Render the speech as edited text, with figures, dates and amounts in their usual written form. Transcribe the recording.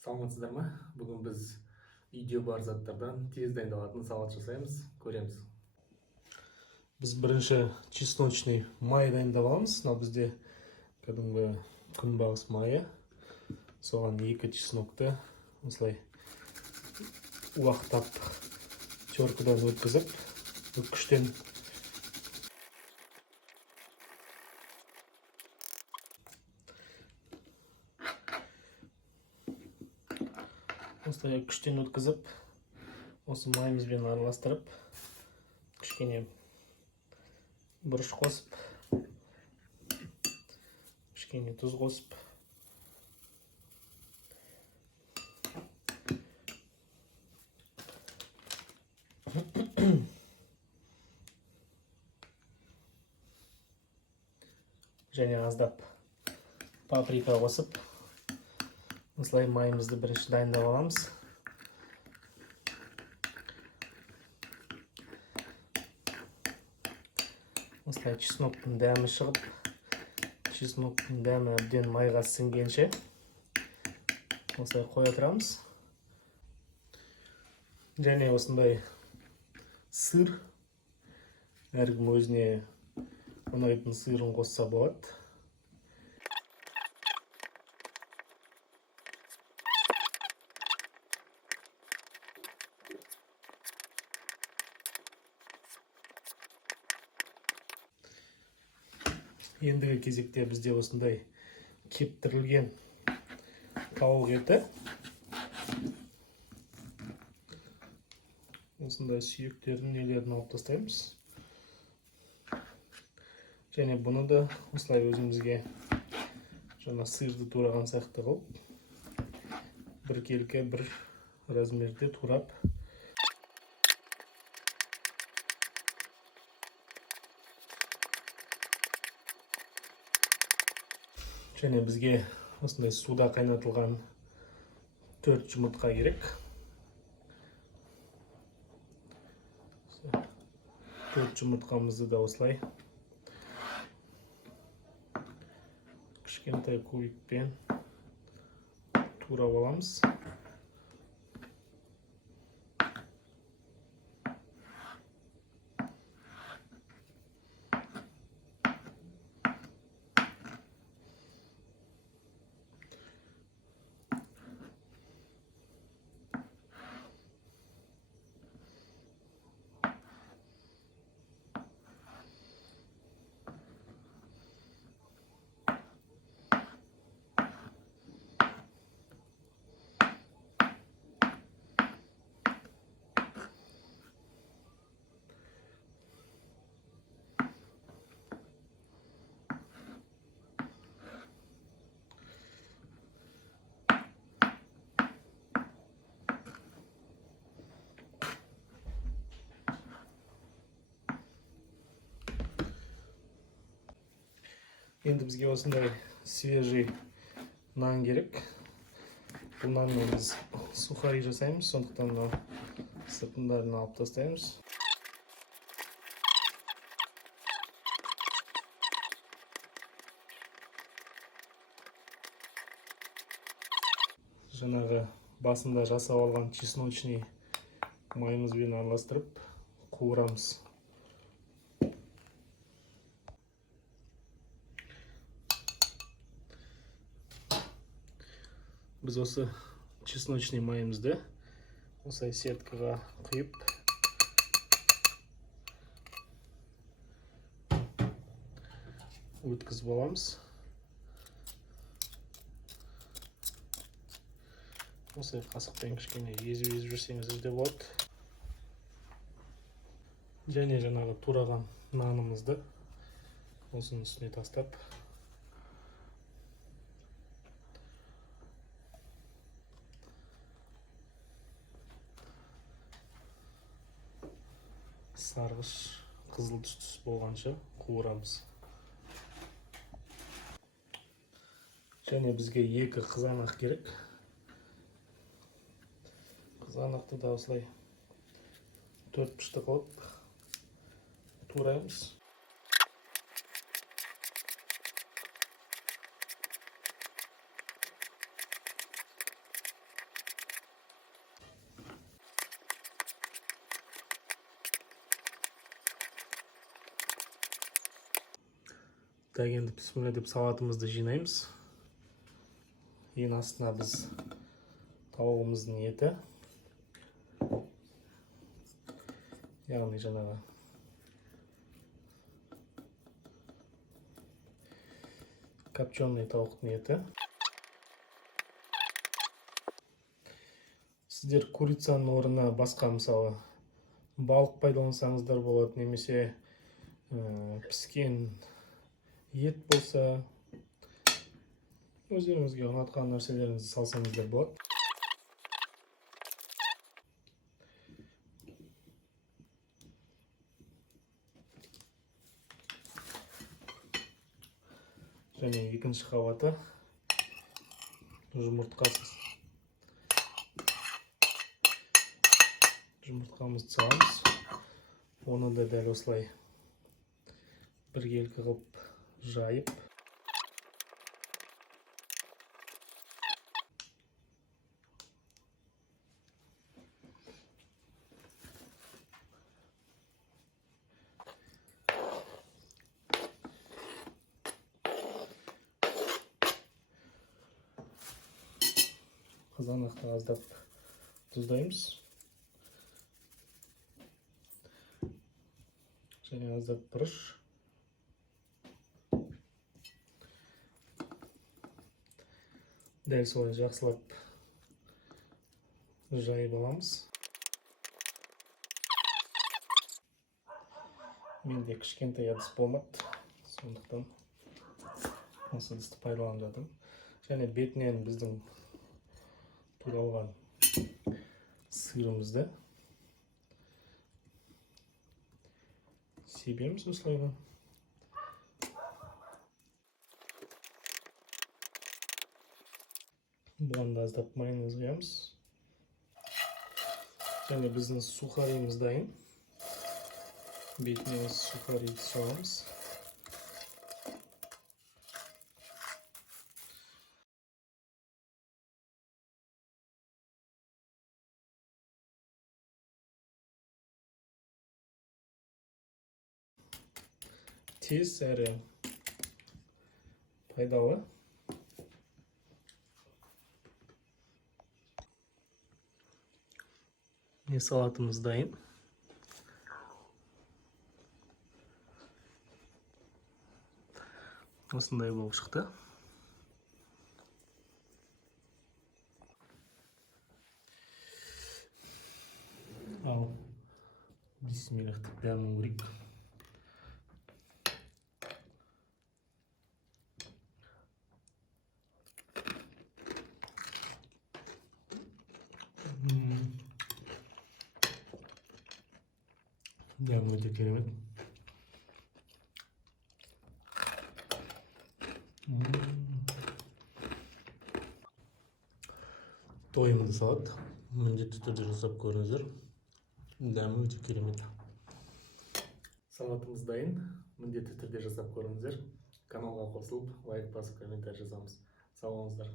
Саламатсыздар ма? Бүгін біз үйде бар заттардан тез дайындалатын салат жасаймыз, көреміз. Біз бірінші чесночный май дайындап аламыз. Мынау бізде кәдімгі күнбағыс майы. Соған 2 чеснокты осылай уақтап теркадан өткізіп, үккіштен осылай үккіштен өткізіп, осы майымызбен араластырып, кішкене бұрыш қосып, кішкене тұз қосып, және аздап паприка қосып, осылай майымызды бірінші дайындап аламыз. Осылай чесноктың дәмі шығып, чесноктың дәмі әбден майға сіңгенше осылай қоя тұрамыз. Және осындай сыр, әркім өзіне ұнайтын сырын қосса болады. Ендігі кезекте бізде осындай кептірілген тауық еті. Осындай сүйектерін нелерін алып тастаймыз. Және бұны да осылай өзімізге жаңа сырды тураған сияқты қылып, бір келке бір размерде турап, және бізге осындай суда қайнатылған 4 жұмыртқа керек. 4 жұмыртқамызды да осылай кішкентай кубикпен турап аламыз. Енді бізге осындай свежий нан керек. Бұл нанмен біз сухари жасаймыз, сондықтан сыртындарын алып тастаймыз. Жаңағы басында жасап алған чесночный майымызбен араластырып қуырамыз. Біз осы чесночный майымызды осылай сеткаға құйып, өткізіп аламыз. Осылай қасықпен кішкене езіп жүрсеңіз де болады. Және жаңағы тураған нанымызды осының үстіне тастап, сарғыш қызыл түс болғанша қуырамыз. Және бізге 2 қызанақ керек. Қызанақты да осылай 4 пішті қылып тураймыз. Так енді бісміллә деп салатымызды жинаймыз. Ең астына біз тауығымыздың еті. Яғни жаңағы копченый тауықтың еті. Сіздер курицаның орнына басқа мысалы балық пайдалансаңыздар болады, немесе піскен ет болса, өздеріңізге ұнатқан нәрселеріңізді салсаңыздар болады. Және екінші қабаты жұмыртқасыз. Жұмыртқамызды саламыз. Оны да дәл осылай біркелкі қылып жайып, қызанақты аздап тұздаймыз. Және аздап бұрыш. Дәл солай жақсылап жайып аламыз. Менде кішкентай ыдыс болмады, сондықтан осы ыдысты пайдаланып жатырмын. Және бетінен біздің туралған сырымызды себеміз осылайдан. Бұған да аздап майонез құямыз. Және біздің сухаримыз дайын. Бетіне сухариді саламыз. Тез әрі пайдалы. Салатымыз дайын. Осындай болып шықты. Ал бисмиллахты дәмін көрейік. Дәмі өте керемет. Тойымды салат. Міндетті түрде жасап көріңіздер. Дәмі өте керемет. Салатымыз дайын. Міндетті түрде жасап көріңіздер. Каналға қосылып, лайк басып, комментарий жазамыз. Сау болыңыздар.